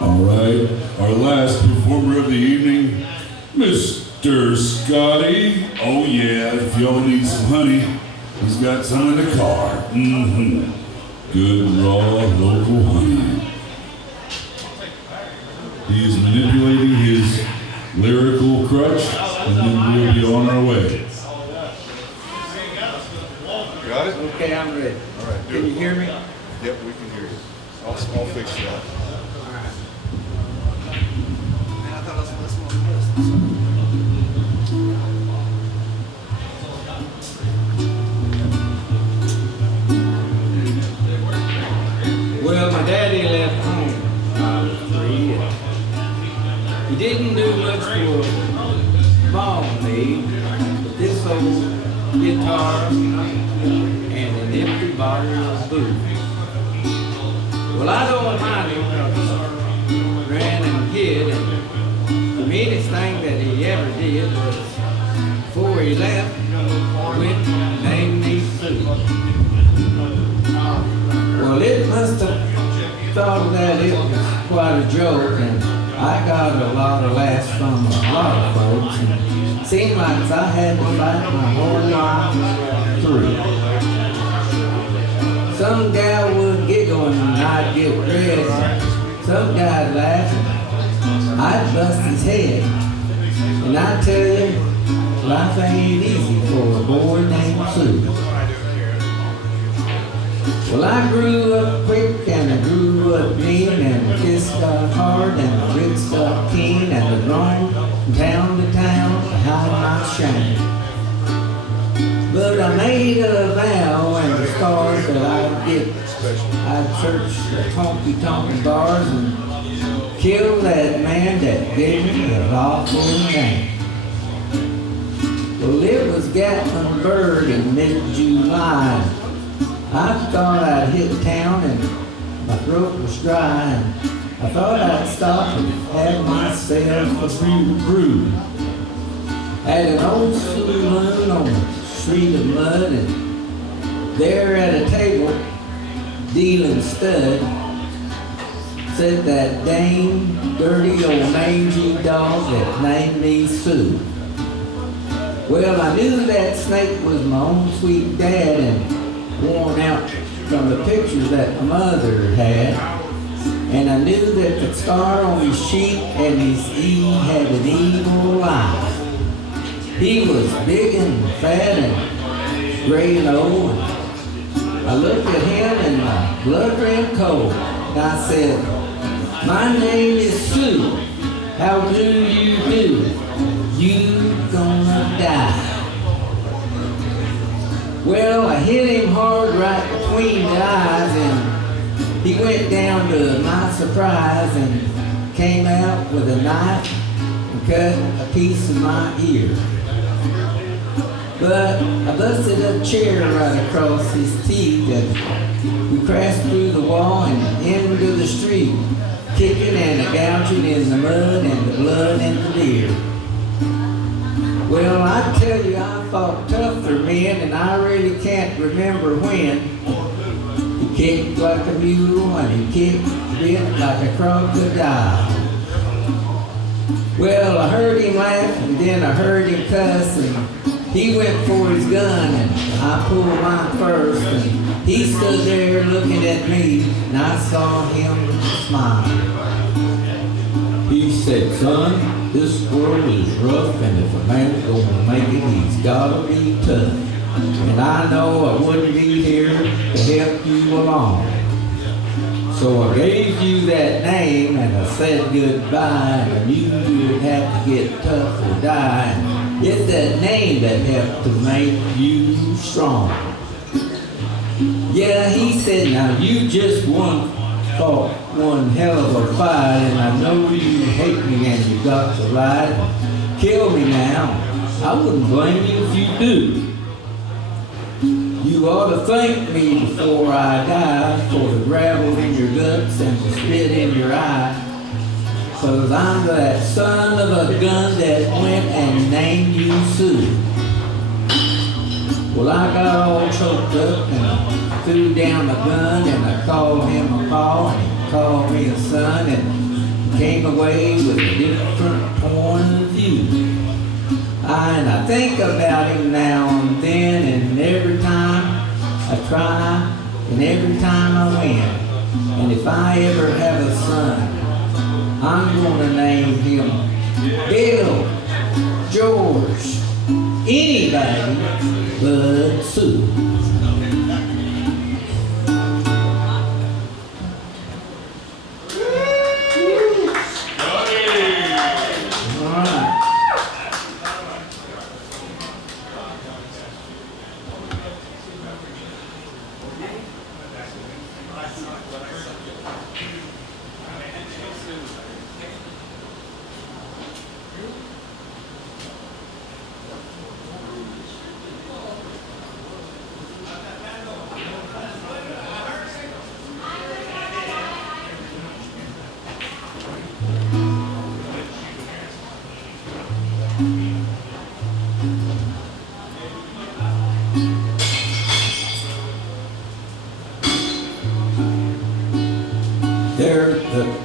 All right, our last performer of the evening, Mr. Scotty. Oh yeah, if y'all need some honey, he's got some in the car. Good raw local honey. He is manipulating his lyrical crutch, and then we'll be on our way. Got it? Okay, I'm ready. All right. Can you hear me? Yep, we can hear you. I'll fix that. Well, my daddy left home when I was 3. And he didn't do much for mom and me, but this old guitar and an empty bottle of booze. Well, I don't mind him because I ran and hid, and the meanest thing that he ever did was before he left, went and named me Sooty. Well, it must have thought that it was quite a joke, and I got a lot of laughs from a lot of folks, and it seemed like I had to fight my whole life through. Some gal would giggle and I'd get red, and some guy'd laugh and I'd bust his head. And I tell you, life ain't easy for a boy named Sooty. Well, I grew up quick and I grew up mean, and the kiss got hard and the licks got keen, and I roamed from town to town to hide my shame. But I made a vow and the scars that I'd get, I'd search the honky-tonk bars and kill that man that gave me that awful name. Well, it was Gatlinburg in mid-July. I thought I'd hit town and my throat was dry, and I thought I'd stop and have myself a brew. At an old saloon on the street of mud, and there at a table, dealing stud, said that dame, dirty old mangy dog that named me Sue. Well, I knew that snake was my own sweet dad, and worn out from the pictures that my mother had, and I knew that the scar on his cheek and his E had an evil eye. He was big and fat and gray and old. I looked at him and my blood ran cold, and I said, "My name is Sue. How do you do? You gonna die." Well, I hit him hard right between the eyes, and he went down to my surprise and came out with a knife and cut a piece of my ear. But I busted a chair right across his teeth, and we crashed through the wall and into the street, kicking and gouging in the mud and the blood and the beer. Well, I tell you, I fought tougher men, and I really can't remember when. He kicked like a mule, and he kicked bit like a crocodile. Well, I heard him laugh, and then I heard him cuss, and he went for his gun, and I pulled mine first, and he stood there looking at me, and I saw him smile. He said, "Son, this world is rough, and if a man's gonna make it, he's gotta be tough. And I know I wouldn't be here to help you along. So I gave you that name, and I said goodbye, and I knew you'd have to get tough or die. It's that name that helped to make you strong." Yeah, he said, "Now you just fought one hell of a fight, and I know you hate me and you got to lie. Kill me now. I wouldn't blame you if you do. You ought to thank me before I die for the gravel in your guts and the spit in your eye. 'Cause I'm that son of a gun that went and named you Sue." Well, I got all choked up and I threw down the gun and I called him a paw, and called me a son and came away with a different point of view. And I think about him now and then, and every time I try, and every time I win. And if I ever have a son, I'm gonna name him Bill, George, anybody but Sue.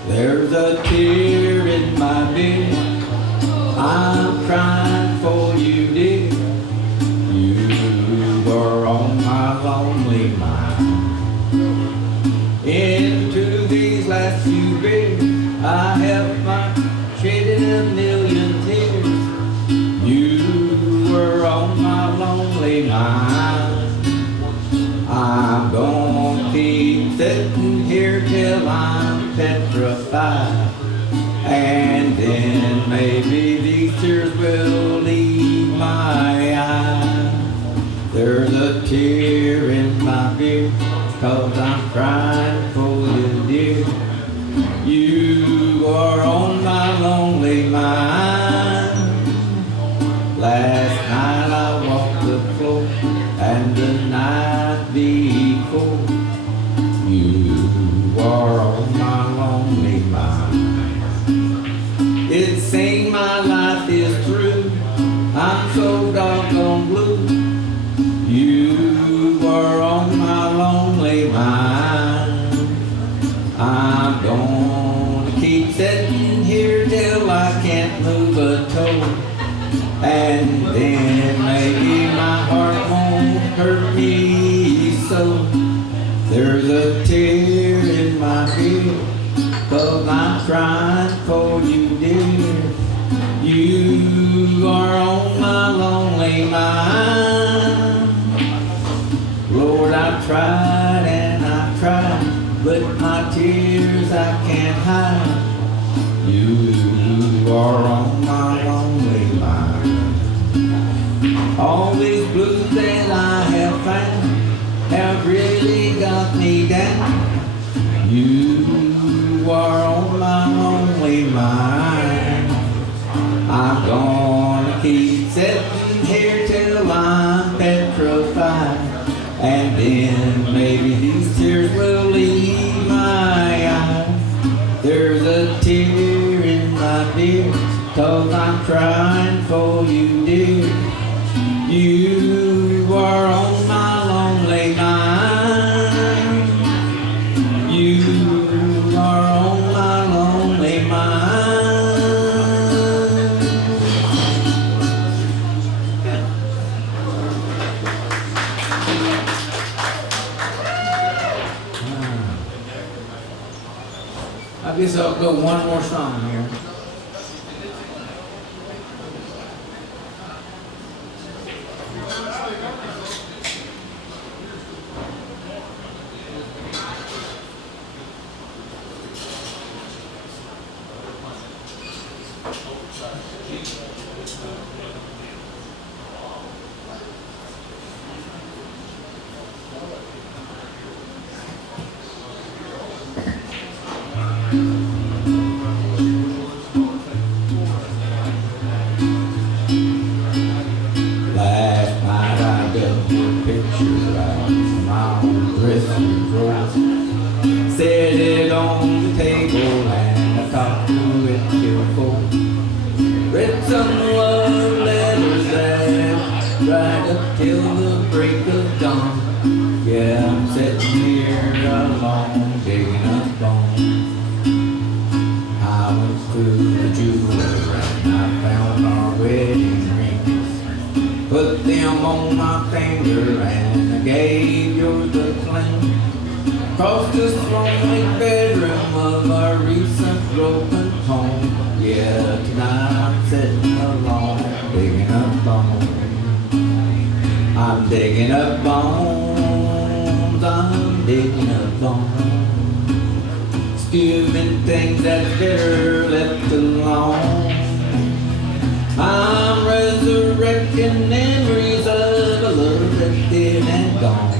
There's a tear in my bed. I'm crying for you, dear. You were on my lonely mind. Into these last few days, I have shedded a million tears. You were on my lonely mind. I'm gonna keep sitting here till I'm petrified, and then maybe these tears will leave my eyes. There's a tear in my beer, 'cause I'm crying for you, dear. You are on my lonely mind. Last night I walked the floor, and the night before, you are on my lonely mind. It seems my life is through, I'm so doggone blue. You are on my lonely mind. I'm gonna keep sitting here till I can't move a toe, and then maybe my heart won't hurt me so. There's a tear in my ear, 'cause I'm crying for you, dear. You are on my lonely mind. Lord, I've tried and I've tried, but my tears I can't hide. You are on my lonely mind. All these blues that I have found have really got me down. You are on my lonely mind. I'm gonna keep sitting here till I'm petrified, and then maybe these tears will leave my eyes. There's a tear in my beer, 'cause I'm crying for you, dear. You are on my lonely mind. You are on my lonely mind. I guess I'll go one more song here. Last night I got your picture out my own dressing drawer. Set it on the table and I talked to it till 4. Read some love letters that right up till the break of dawn. Yeah, I'm sitting here alone, digging up bones. ring on my finger and I gave yours a fling. Across this lonely bedroom of our recent broken home. Yeah, tonight I'm sitting alone, digging up bones. I'm digging up bones, I'm digging up bones. Stewing things that's bitter left alone. I'm resurrecting memories of a love that's dead and gone.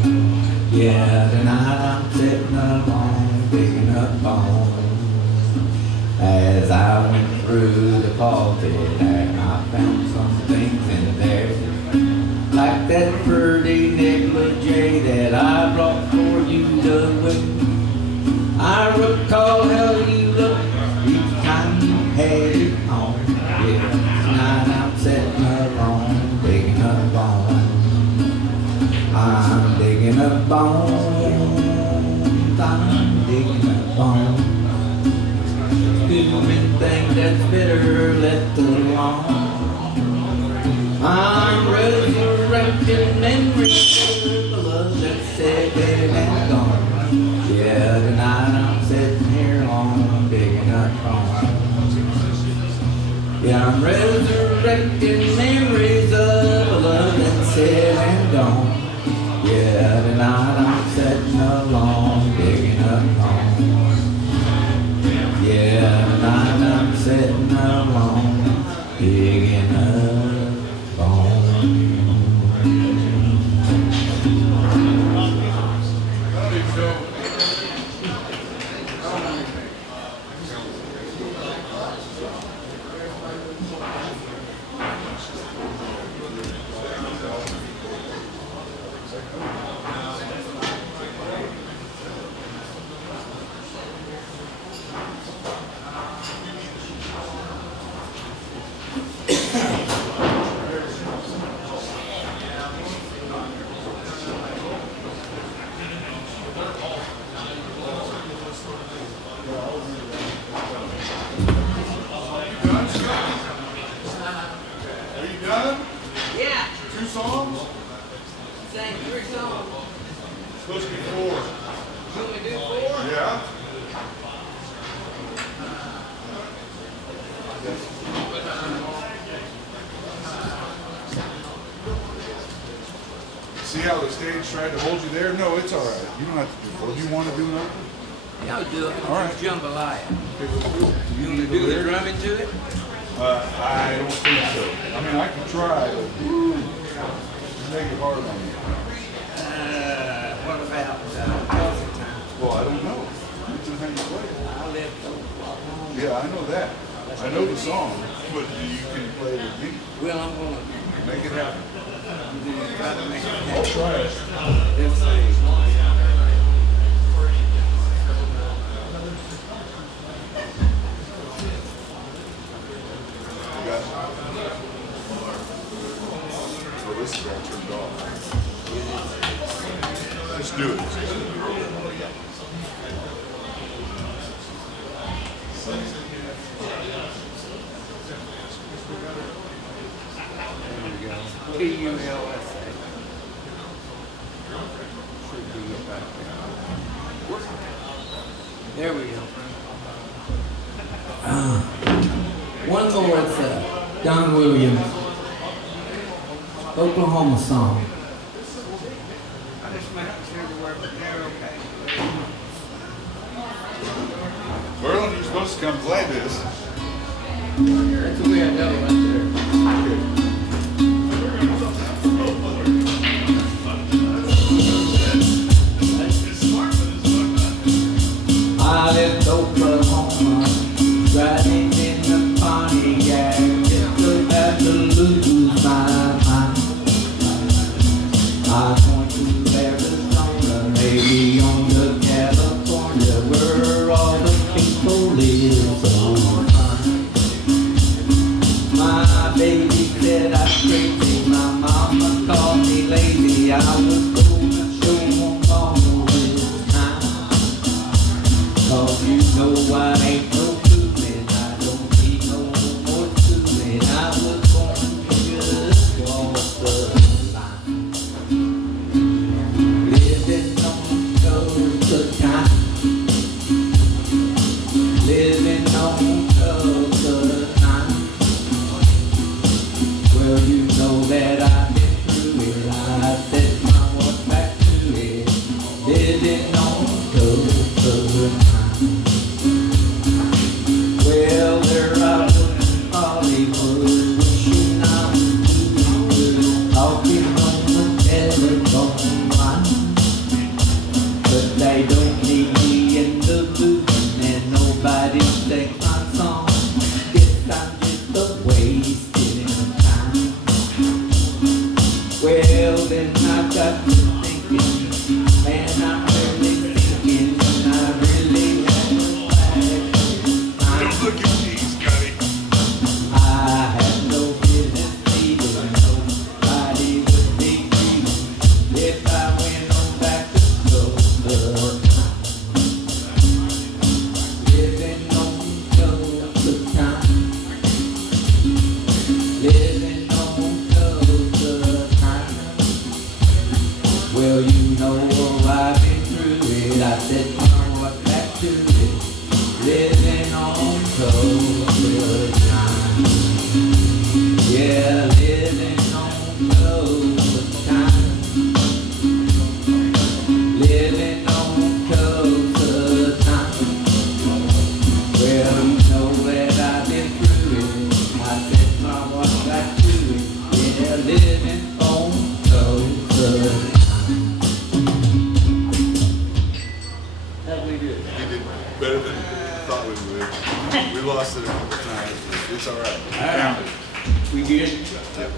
Yeah, tonight I'm sitting alone, digging up bones. As I went through the closet and I found some things in there, like that pretty negligee that I brought for you to wear. I recall how you looked each time you had it on. Yeah, tonight I'm sitting alone, digging up bones. I'm digging up bones, I'm digging up bones. Doing things that's bitter left alone. I'm resurrecting memories of the love that's said dead and gone. Yeah, tonight I'm sitting here alone, digging up bones. Yeah, I'm resurrecting memories of a love that's said and gone. Yeah, tonight I'm sitting alone, digging up bones. Yeah, tonight I'm sitting alone, digging up bones. Yeah. 2 songs? Sang 3 songs. Supposed to be 4. You want me to do 4? Yeah. See how the stage tried to hold you there? No, it's all right. You don't have to do 4. Do you want to do another? Yeah, I'll do it. All right. Jambalaya. Okay, we'll do it. You want to do the drumming to it? I don't think so. I mean, I can try, but you make it hard on me. What about Elsa time? Well, I don't know. It's just how you play it. I left Oklahoma. Yeah, I know that. I know the song, but you can play with me. Well, I'm going to Make it happen. try to make it I'll happen. try it. Let's see. You got it? So this is all turned off. Just do it. P-U-L-S-A. Should be about there. There we go. One more, it's Don Williams, Oklahoma song. I just make sure to work there, okay. Verlin, you're supposed to come play this. That's the way I know right there. Okay. I left Oklahoma, riding in the Pontiac, just about to lose my mind. I was going to Arizona, maybe on to California, where all the people live so fine. My living on closer time. Well, you know that I've been through it. I set my walk back to it, living on closer time. Well, there I was in Hollywood, wishing I was talking on the telephone line. But they don't need me in the booth, and nobody sings my song. Guess I'm just a wasting time. Well, then I got to thinking, man, I'm really thinking, I really have Don't look at me, Scotty. I have no business leaving, nobody would be grieving if I went on back to closer time. Living on closer time. Living on closer time. Well, you know I've been through it. I set my heart back to it. Living on closer time. Yeah, living on closer time. Living on closer time. Well, you know that I've been through it. I set my heart back to it. Yeah, living on closer time. How'd we do? We did better than I thought we would. We lost it a couple times. It's all right. We found it. We good? Yep.